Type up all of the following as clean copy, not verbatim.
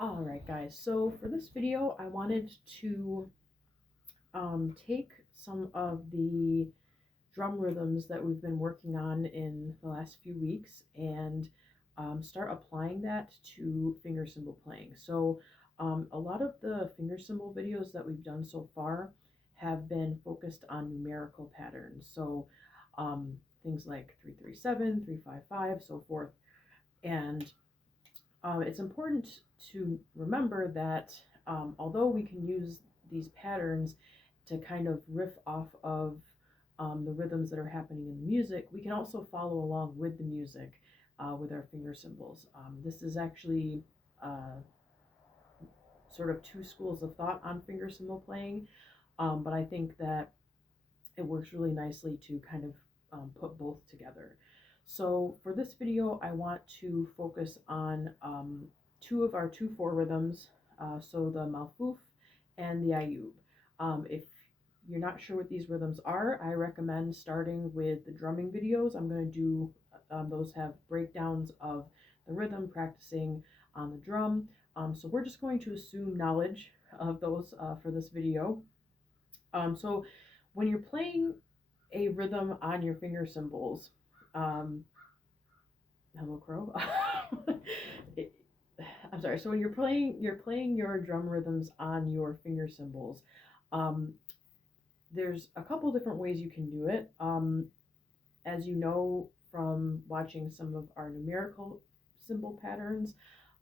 Alright guys, so for this video I wanted to take some of the drum rhythms that we've been working on in the last few weeks and start applying that to finger cymbal playing. So a lot of the finger cymbal videos that we've done so far have been focused on numerical patterns. So things like 337, 355, so forth. And it's important to remember that although we can use these patterns to kind of riff off of the rhythms that are happening in the music, we can also follow along with the music with our finger cymbals. This is actually sort of two schools of thought on finger cymbal playing, but I think that it works really nicely to kind of put both together. So for this video, I want to focus on two of our 2/4 rhythms, so the Malfuf and the Ayoub. If you're not sure what these rhythms are, I recommend starting with the drumming videos. I'm going to do, those have breakdowns of the rhythm, practicing on the drum. So we're just going to assume knowledge of those for this video. So when you're playing a rhythm on your finger cymbals, hello crow. I'm sorry. So when you're playing your drum rhythms on your finger cymbals, there's a couple different ways you can do it. As you know from watching some of our numerical cymbal patterns,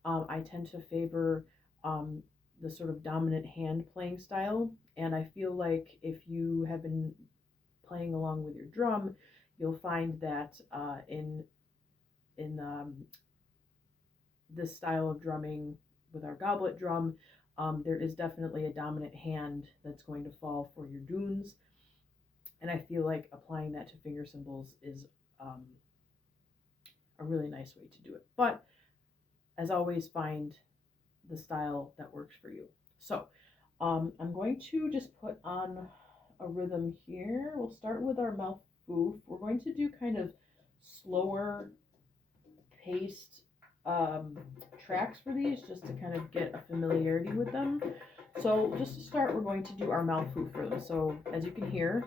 I tend to favor the sort of dominant hand playing style, and I feel like if you have been playing along with your drum, you'll find that in this style of drumming with our goblet drum, there is definitely a dominant hand that's going to fall for your dunes, and I feel like applying that to finger cymbals is a really nice way to do it. But as always, find the style that works for you. So I'm going to just put on a rhythm here. We'll start with our Malfuf. We're going to do kind of slower paced tracks for these, just to kind of get a familiarity with them. So just to start, we're going to do our Malfuf rhythm. So as you can hear,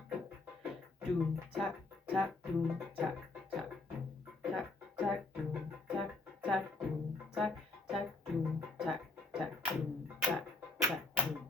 doom tack tack doom tack tack tack tack doom tack tack doom tack tack doom tack tack doom tack tack doom.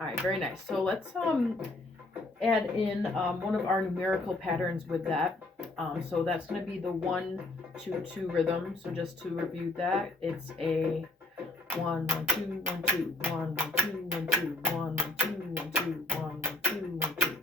All right, very nice. So let's add in one of our numerical patterns with that. So that's going to be the 1-2-2 rhythm. So just to review that, it's a 1-1-2-1-2, 1-1-2-1-2, 1-1-2-1-2, 1-1-2-1-2.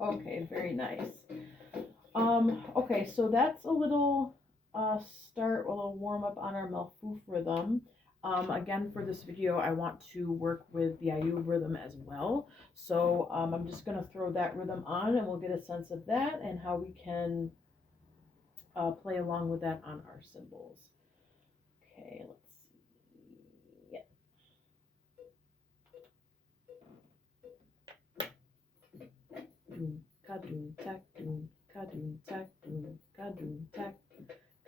Okay, very nice. Okay, so that's a little start, a little warm up on our Malfuf rhythm. Again, for this video, I want to work with the Ayoub rhythm as well. So I'm just going to throw that rhythm on and we'll get a sense of that and how we can play along with that on our cymbals. Okay, let's see. Yeah. Doom, ka-doom, tak, doom, ka-doom, tak, doom, ka-doom, tak,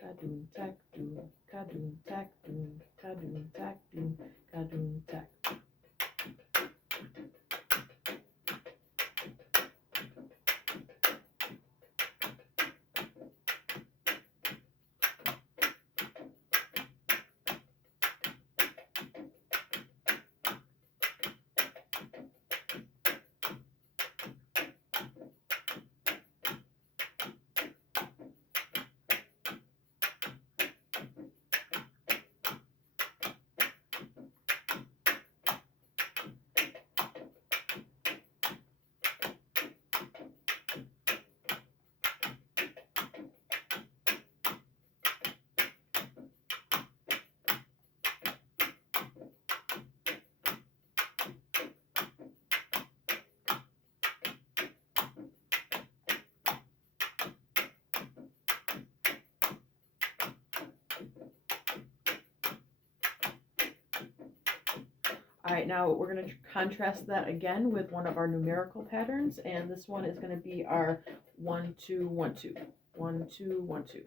ka-doom, tak, doom, ka-doom, tak, doom, ka-doom, tak, doom, ka-doom, tak. All right, now we're going to contrast that again with one of our numerical patterns, and this one is going to be our 1 2 1 2 1 2 1 2.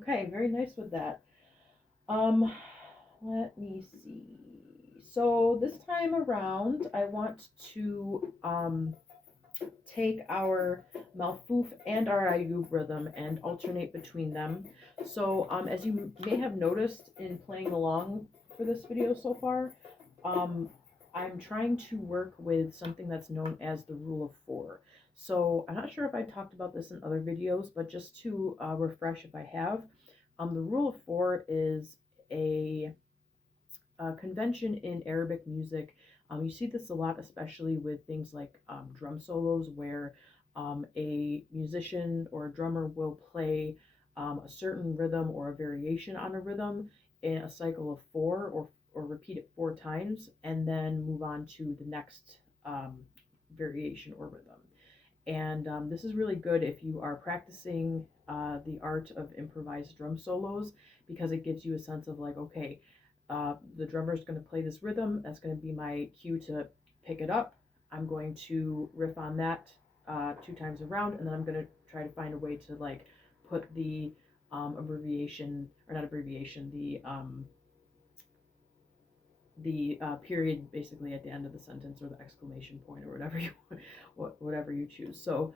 Okay, very nice with that. Let me see. So this time around, I want to take our Malfuf and our Ayoub rhythm and alternate between them. So as you may have noticed in playing along for this video so far, I'm trying to work with something that's known as the rule of 4. So I'm not sure if I talked about this in other videos, but just to refresh if I have, the rule of 4 is a convention in Arabic music. You see this a lot, especially with things like drum solos, where a musician or a drummer will play a certain rhythm or a variation on a rhythm in a cycle of 4 or repeat it 4 times and then move on to the next variation or rhythm. And this is really good if you are practicing the art of improvised drum solos, because it gives you a sense of like, okay, the drummer is going to play this rhythm. That's going to be my cue to pick it up. I'm going to riff on that 2 times around, and then I'm going to try to find a way to like put the abbreviation, or not abbreviation, the the period basically at the end of the sentence, or the exclamation point, or whatever you choose. So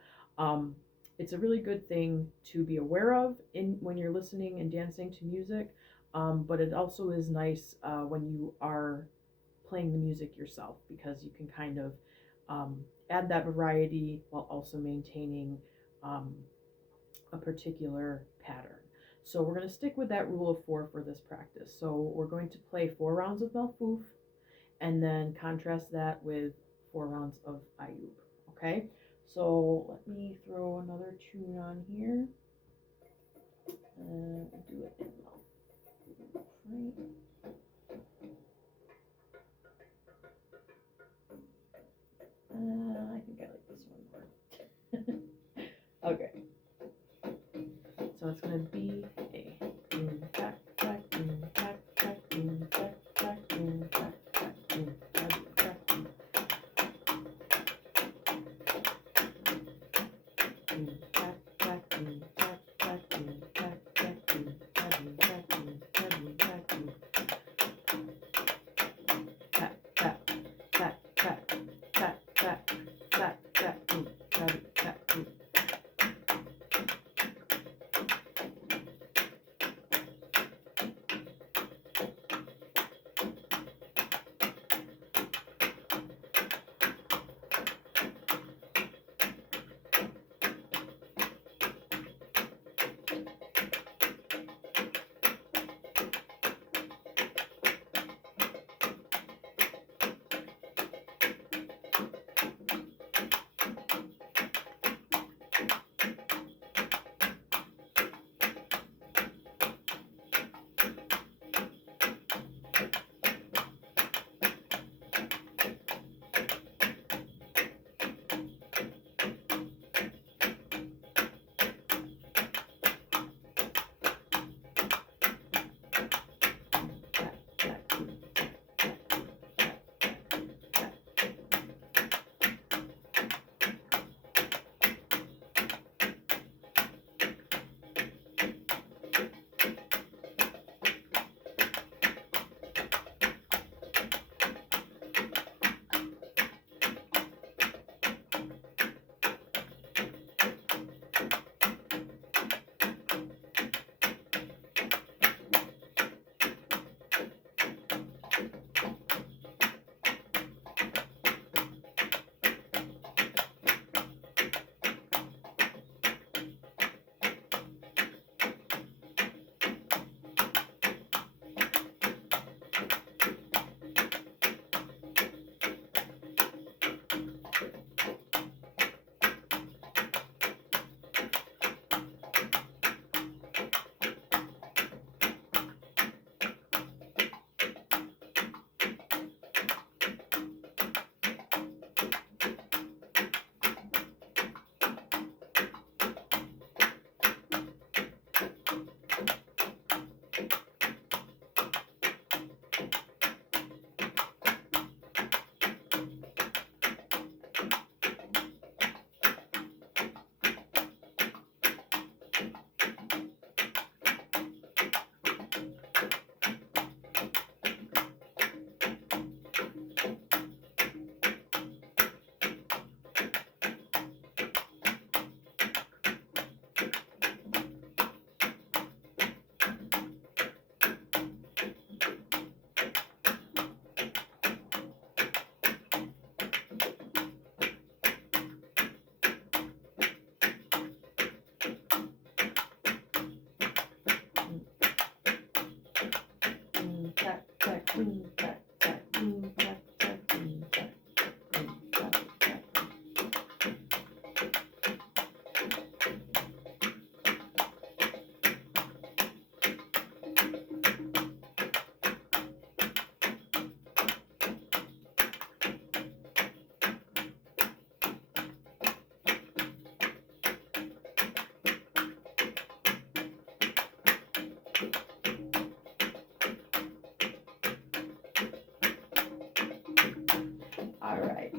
it's a really good thing to be aware of in when you're listening and dancing to music, but it also is nice when you are playing the music yourself, because you can kind of add that variety while also maintaining um, a particular pattern. So we're going to stick with that rule of 4 for this practice. So we're going to play 4 rounds of Malfuf and then contrast that with 4 rounds of Ayoub. Okay, so let me throw another tune on here. We'll do it in Malfuf, right? I think I like this one more. Okay. So it's going to be a boom, back, back, boom, back, back, boom, back, back, boom, back, back, boom, back, back, boom. Boom, back, back, boom, back, back, boom, back, back, boom, back, back, boom, back, back, boom. Back, back, back, back, back, back, back, back, boom, back, back, boom.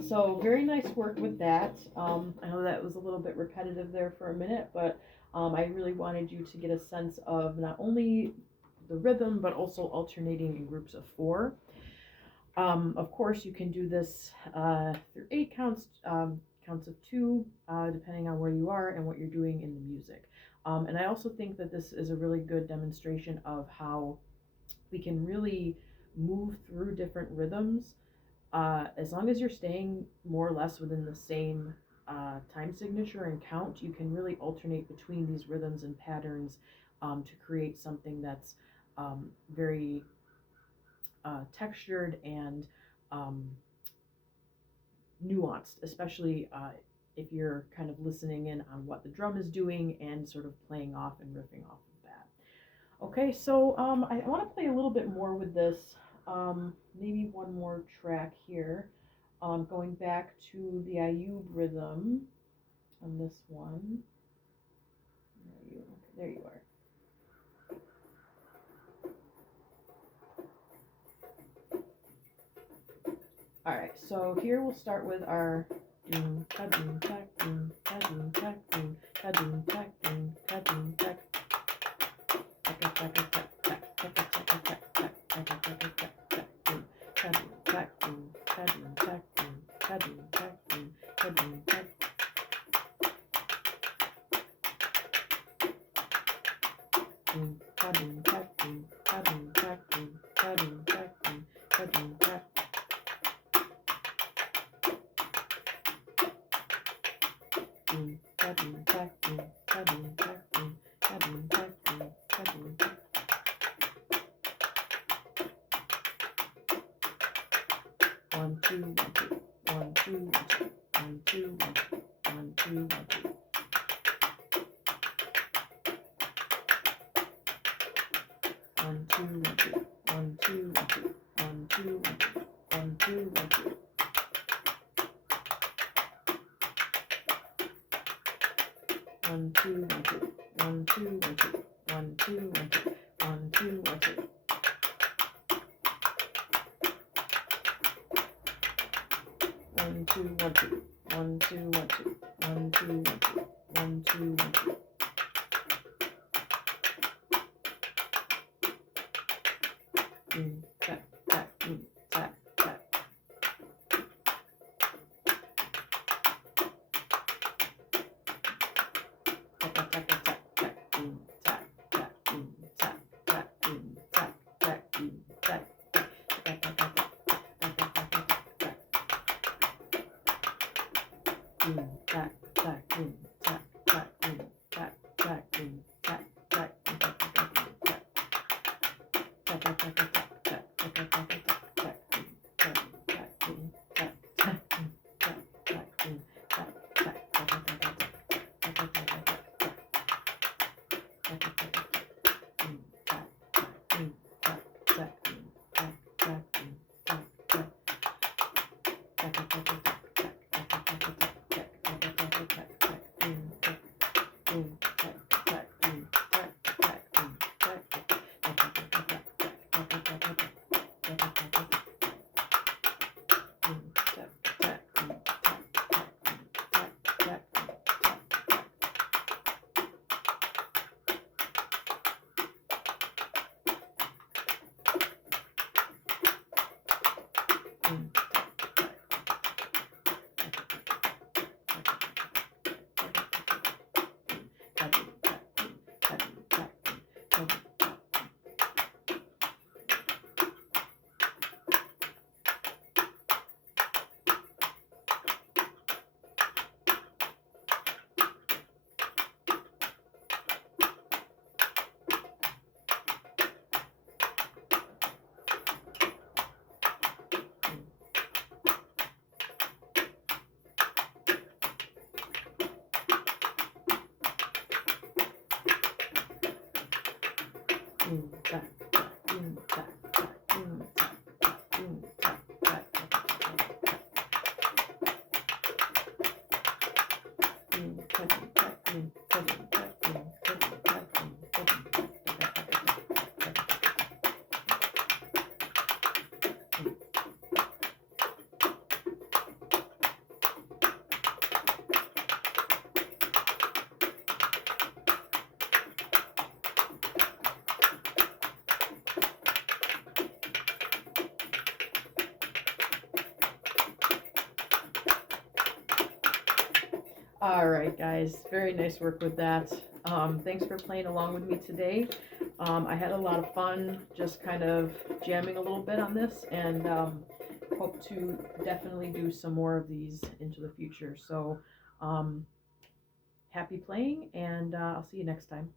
So very nice work with that. I know that was a little bit repetitive there for a minute, but I really wanted you to get a sense of not only the rhythm, but also alternating in groups of 4. Of course, you can do this through 8 counts, counts of 2, depending on where you are and what you're doing in the music. And I also think that this is a really good demonstration of how we can really move through different rhythms, as long as you're staying more or less within the same time signature and count. You can really alternate between these rhythms and patterns to create something that's very textured and um, nuanced, especially if you're kind of listening in on what the drum is doing and sort of playing off and riffing off of that. Okay, so I want to play a little bit more with this, maybe one more track here, going back to the Ayoub rhythm on this one. There you are. All right, so here we'll start with our doom, ta doom, tack, doom, ta doom, tack, doom, ta doom, tack, doom, ta doom, tack, tack, tack, tack, tack, tack, tack, tack, tack, tack, tack, tack, tack, doom, ta doom, tack, doom, ta doom, tack, doom, ta doom, tack, doom, ta doom, tack. Doom, ta doom, tack, doom, ta doom, tack, doom, ta doom, tack, doom, ta doom, tack. Doom, ta doom, tack, doom, ta doom, tack, doom, ta doom, tack, doom, ta doom, tack. 1 2 1 2 1 2 1 2 1 2 1 2 1 2 1 2. 1 2 1 2 1 2 1 2 1 2 1 2 1 2 1 2. 1 2 1 2 1 2 1 2 1 2 1 2 1 2 1 2. 1 2 1 2 1 2 1 2 1 2 1 2 1 2 1 2. tack tack tack tack. All right, guys, very nice work with that. Thanks for playing along with me today. I had a lot of fun just kind of jamming a little bit on this, and hope to definitely do some more of these into the future. So happy playing, and I'll see you next time.